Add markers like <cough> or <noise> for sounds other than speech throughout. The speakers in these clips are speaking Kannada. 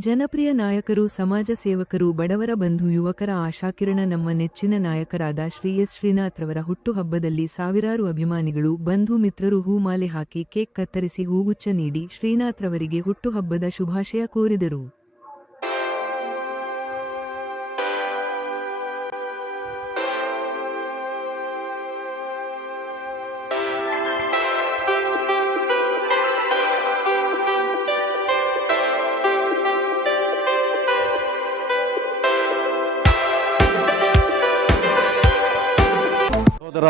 ಜನಪ್ರಿಯ ನಾಯಕರು, ಸಮಾಜ ಸೇವಕರು, ಬಡವರ ಬಂಧು, ಯುವಕರ ಆಶಾಕಿರಣ, ನಮ್ಮ ನೆಚ್ಚಿನ ನಾಯಕರಾದ ಶ್ರೀ ಎಸ್ ಶ್ರೀನಾಥ್ರವರ ಹುಟ್ಟುಹಬ್ಬದಲ್ಲಿ ಸಾವಿರಾರು ಅಭಿಮಾನಿಗಳು, ಬಂಧು ಮಿತ್ರರು ಹೂಮಾಲೆ ಹಾಕಿ ಕೇಕ್ ಕತ್ತರಿಸಿ ಹೂಗುಚ್ಛ ನೀಡಿ ಶ್ರೀನಾಥ್ ರವರಿಗೆ ಹುಟ್ಟುಹಬ್ಬದ ಶುಭಾಶಯ ಕೋರಿದರು. ಸಹೋದರ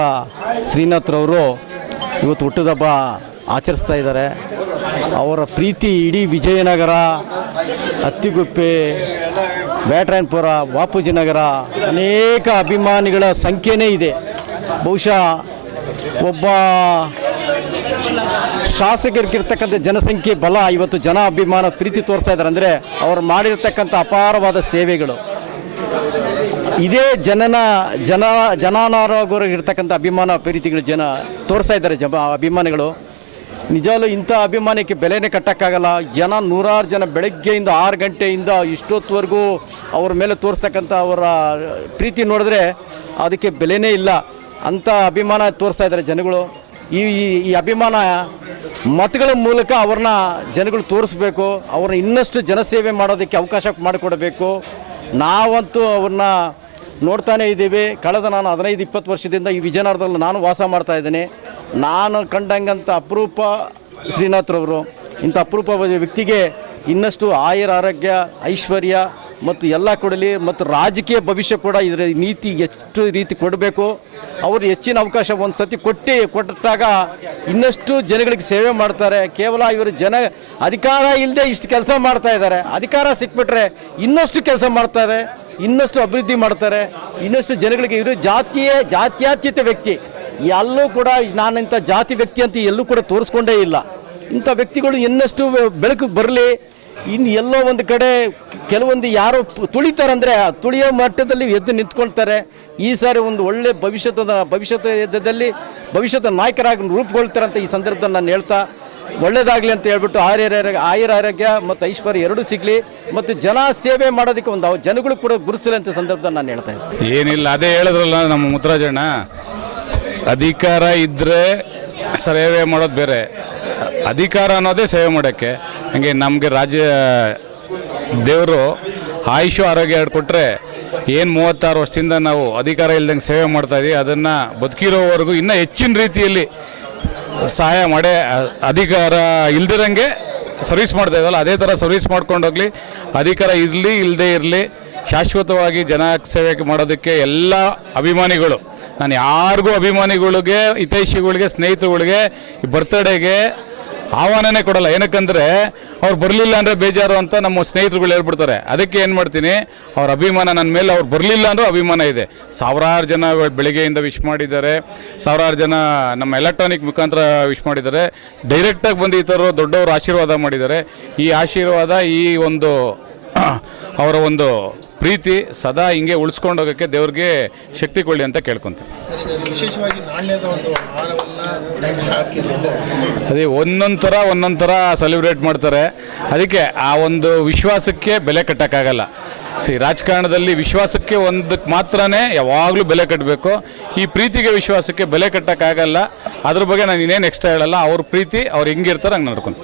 ಶ್ರೀನಾಥ್ರವರು ಇವತ್ತು ಹುಟ್ಟಿದಬ್ಬ ಆಚರಿಸ್ತಾ ಇದ್ದಾರೆ. ಅವರ ಪ್ರೀತಿ ಇಡೀ ವಿಜಯನಗರ ಅತ್ತಿಗುಪ್ಪೆ ಬ್ಯಾಟ್ರಾಯನ್ಪುರ ಬಾಪೂಜಿ ನಗರ ಅನೇಕ ಅಭಿಮಾನಿಗಳ ಸಂಖ್ಯೆನೇ ಇದೆ. ಬಹುಶಃ ಒಬ್ಬ ಶಾಸಕರಿಗಿರ್ತಕ್ಕಂಥ ಜನಸಂಖ್ಯೆ ಬಲ, ಇವತ್ತು ಜನ ಅಭಿಮಾನ ಪ್ರೀತಿ ತೋರಿಸ್ತಾ ಇದ್ದಾರೆ. ಅಂದರೆ ಅವರು ಮಾಡಿರ್ತಕ್ಕಂಥ ಅಪಾರವಾದ ಸೇವೆಗಳು. ಇದೇ ಜನನ, ಜನ, ಜನಾನಾರೋಗ್ಯವಾಗಿರ್ತಕ್ಕಂಥ ಅಭಿಮಾನ ಪ್ರೀತಿಗಳು ಜನ ತೋರಿಸ್ತಾ ಇದ್ದಾರೆ, ಜಮ, ಅಭಿಮಾನಿಗಳು. ನಿಜವಲ್ಲೂ ಇಂಥ ಅಭಿಮಾನಕ್ಕೆ ಬೆಲೆನೇ ಕಟ್ಟೋಕ್ಕಾಗಲ್ಲ. ಜನ ನೂರಾರು ಜನ ಬೆಳಗ್ಗೆಯಿಂದ ಆರು ಗಂಟೆಯಿಂದ ಇಷ್ಟೊತ್ತುವರೆಗೂ ಅವ್ರ ಮೇಲೆ ತೋರಿಸ್ತಕ್ಕಂಥ ಅವರ ಪ್ರೀತಿ ನೋಡಿದ್ರೆ ಅದಕ್ಕೆ ಬೆಲೆನೇ ಇಲ್ಲ. ಅಂಥ ಅಭಿಮಾನ ತೋರಿಸ್ತಾ ಇದ್ದಾರೆ ಜನಗಳು. ಈ, ಈ- ಈ ಅಭಿಮಾನ ಮತಗಳ ಮೂಲಕ ಅವ್ರನ್ನ ಜನಗಳು ತೋರಿಸ್ಬೇಕು. ಅವ್ರನ್ನ ಇನ್ನಷ್ಟು ಜನಸೇವೆ ಮಾಡೋದಕ್ಕೆ ಅವಕಾಶ ಮಾಡಿಕೊಡಬೇಕು. ನಾವಂತೂ ಅವ್ರನ್ನ ನೋಡ್ತಾನೇ ಇದ್ದೀವಿ. ಕಳೆದ ನಾನು ಹದಿನೈದು, ಇಪ್ಪತ್ತು ವರ್ಷದಿಂದ ಈ ವಿಜಯನಗರದಲ್ಲಿ ನಾನು ವಾಸ ಮಾಡ್ತಾ ಇದ್ದೀನಿ. ನಾನು ಕಂಡಂಗಂಥ ಅಪರೂಪ ಶ್ರೀನಾಥ್ರವರು, ಇಂಥ ಅಪರೂಪ ವ್ಯಕ್ತಿಗೆ ಇನ್ನಷ್ಟು ಆಯುರ ಆರೋಗ್ಯ, ಐಶ್ವರ್ಯ ಮತ್ತು ಎಲ್ಲ ಕೊಡಲಿ ಮತ್ತು ರಾಜಕೀಯ ಭವಿಷ್ಯ ಕೂಡ ಇದರ ನೀತಿ ಎಷ್ಟು ರೀತಿ ಕೊಡಬೇಕು, ಅವರು ಹೆಚ್ಚಿನ ಅವಕಾಶ ಒಂದು ಸತಿ ಕೊಟ್ಟು ಕೊಟ್ಟಾಗ ಇನ್ನಷ್ಟು ಜನಗಳಿಗೆ ಸೇವೆ ಮಾಡ್ತಾರೆ. ಕೇವಲ ಇವರು ಜನ ಅಧಿಕಾರ ಇಲ್ಲದೆ ಇಷ್ಟು ಕೆಲಸ ಮಾಡ್ತಾ ಇದ್ದಾರೆ. ಅಧಿಕಾರ ಸಿಕ್ಬಿಟ್ರೆ ಇನ್ನಷ್ಟು ಕೆಲಸ ಮಾಡ್ತಾರೆ ಇನ್ನಷ್ಟು ಅಭಿವೃದ್ಧಿ ಮಾಡ್ತಾರೆ. ಇನ್ನಷ್ಟು ಜನಗಳಿಗೆ ಇವರು ಜಾತಿಯೇ, ಜಾತ್ಯಾತೀತ ವ್ಯಕ್ತಿ. ಎಲ್ಲೂ ಕೂಡ ನಾನಿಂಥ ಜಾತಿ ವ್ಯಕ್ತಿ ಅಂತ ಎಲ್ಲೂ ಕೂಡ ತೋರಿಸ್ಕೊಂಡೇ ಇಲ್ಲ. ಇಂಥ ವ್ಯಕ್ತಿಗಳು ಇನ್ನಷ್ಟು ಬೆಳಕು ಬರಲಿ ಇನ್ನು ಎಲ್ಲೋ ಒಂದು ಕಡೆ ಕೆಲವೊಂದು ಯಾರು ತುಳಿತಾರಂದರೆ ಆ ತುಳಿಯೋ ಮಟ್ಟದಲ್ಲಿ ಎದ್ದು ನಿಂತ್ಕೊಳ್ತಾರೆ. ಈ ಸಾರಿ ಒಂದು ಒಳ್ಳೆ ಭವಿಷ್ಯದ, ಭವಿಷ್ಯದಲ್ಲಿ ಭವಿಷ್ಯದ ನಾಯಕರಾಗಿ ಅಂತ ಈ ಸಂದರ್ಭದಲ್ಲಿ ನಾನು ಹೇಳ್ತಾ, ಒಳ್ಳೇದಾಗಲಿ ಅಂತ ಹೇಳ್ಬಿಟ್ಟು ಆರ್ಯರ ಆಯುರ ಆರೋಗ್ಯ ಮತ್ತು ಐಶ್ವರ್ಯ ಎರಡೂ ಸಿಗಲಿ ಮತ್ತು ಜನ ಸೇವೆ ಮಾಡೋದಕ್ಕೆ ಒಂದು ಜನಗಳು ಕೂಡ ಗುರುಸಲಿ ಅಂತ ಸಂದರ್ಭದಲ್ಲಿ ನಾನು ಹೇಳ್ತಾ ಇದ್ದೀನಿ ಏನಿಲ್ಲ, ಅದೇ ಹೇಳಿದ್ರಲ್ಲ ನಮ್ಮ ಮುತ್ರಾಜಣ್ಣ ಅಧಿಕಾರ ಇದ್ದರೆ ಸೇವೆ ಮಾಡೋದು ಬೇರೆ. ಅಧಿಕಾರ ಅನ್ನೋದೇ ಸೇವೆ ಮಾಡೋಕ್ಕೆ. ಹಂಗೆ ನಮಗೆ ರಾಜ್ಯ ದೇವರು ಆಯುಷು ಆರೋಗ್ಯ ಕೊಟ್ಟರೆ ಏನು ಮೂವತ್ತಾರು ವರ್ಷದಿಂದ ನಾವು ಅಧಿಕಾರ ಇಲ್ದಂಗೆ ಸೇವೆ ಮಾಡ್ತಾ ಇದೀವಿ. ಅದನ್ನು ಬದುಕಿರೋವರೆಗೂ ಇನ್ನೂ ಹೆಚ್ಚಿನ ರೀತಿಯಲ್ಲಿ ಸಹಾಯ ಮಾಡೇ ಅಧಿಕಾರ ಇಲ್ದಿರಂಗೆ ಸರ್ವಿಸ್ ಮಾಡ್ತಾ ಇದ್ದಲ್ಲ ಅದೇ ಥರ ಸರ್ವಿಸ್ ಮಾಡ್ಕೊಂಡೋಗ್ಲಿ ಅಧಿಕಾರ ಇರಲಿ ಇಲ್ಲದೇ ಇರಲಿ, ಶಾಶ್ವತವಾಗಿ ಜನ ಸೇವೆ ಮಾಡೋದಕ್ಕೆ ಎಲ್ಲ ಅಭಿಮಾನಿಗಳು, ನಾನು ಯಾರಿಗೂ ಅಭಿಮಾನಿಗಳಿಗೆ, ಹಿತೈಷಿಗಳಿಗೆ ಸ್ನೇಹಿತರುಗಳಿಗೆ ಬರ್ತ್ಡೇಗೆ ಆಹ್ವಾನನೇ ಕೊಡಲ್ಲ. ಏನಕ್ಕಂದರೆ ಅವ್ರು ಬರಲಿಲ್ಲ ಅಂದರೆ ಬೇಜಾರು ಅಂತ ನಮ್ಮ ಸ್ನೇಹಿತರುಗಳು ಹೇಳ್ಬಿಡ್ತಾರೆ. ಅದಕ್ಕೆ ಏನು ಮಾಡ್ತೀನಿ, ಅವ್ರ ಅಭಿಮಾನ ನನ್ನ ಮೇಲೆ, ಅವ್ರು ಬರಲಿಲ್ಲ ಅಂದ್ರೆ ಅಭಿಮಾನ ಇದೆ. ಸಾವಿರಾರು ಜನ ಬೆಳಗ್ಗೆಯಿಂದ ವಿಶ್ ಮಾಡಿದ್ದಾರೆ. ಸಾವಿರಾರು ಜನ ನಮ್ಮ ಎಲೆಕ್ಟ್ರಾನಿಕ್ ಮುಖಾಂತರ ವಿಶ್ ಮಾಡಿದ್ದಾರೆ. ಡೈರೆಕ್ಟಾಗಿ ಬಂದು ಈ ದೊಡ್ಡವರು ಆಶೀರ್ವಾದ ಮಾಡಿದ್ದಾರೆ. ಈ ಆಶೀರ್ವಾದ ಈ ಒಂದು <coughs> ಅವರ ಒಂದು ಪ್ರೀತಿ ಸದಾ ಹಿಂಗೆ ಉಳಿಸ್ಕೊಂಡು ಹೋಗೋಕ್ಕೆ ದೇವ್ರಿಗೆ ಶಕ್ತಿ ಕೊಡಲಿ ಅಂತ ಕೇಳ್ಕೊತೀನಿ. ವಿಶೇಷವಾಗಿ ಅದೇ ಒಂದೊಂದು ಥರ ಒಂದೊಂದು ಥರ ಸೆಲೆಬ್ರೇಟ್ ಮಾಡ್ತಾರೆ. ಅದಕ್ಕೆ ಆ ಒಂದು ವಿಶ್ವಾಸಕ್ಕೆ ಬೆಲೆ ಕಟ್ಟೋಕ್ಕಾಗಲ್ಲ. ಸಿ ರಾಜಕಾರಣದಲ್ಲಿ ವಿಶ್ವಾಸಕ್ಕೆ ಒಂದಕ್ಕೆ ಮಾತ್ರನೇ ಯಾವಾಗಲೂ ಬೆಲೆ ಕಟ್ಟಬೇಕು. ಈ ಪ್ರೀತಿಗೆ ವಿಶ್ವಾಸಕ್ಕೆ ಬೆಲೆ ಕಟ್ಟೋಕ್ಕಾಗಲ್ಲ. ಅದ್ರ ಬಗ್ಗೆ ನಾನು ಇನ್ನೇನು ಎಕ್ಸ್ಟ್ರಾ ಹೇಳಲ್ಲ. ಅವ್ರ ಪ್ರೀತಿ ಅವ್ರು ಹೆಂಗಿರ್ತಾರೆ ಹಂಗೆ ನಡ್ಕೊಂಡು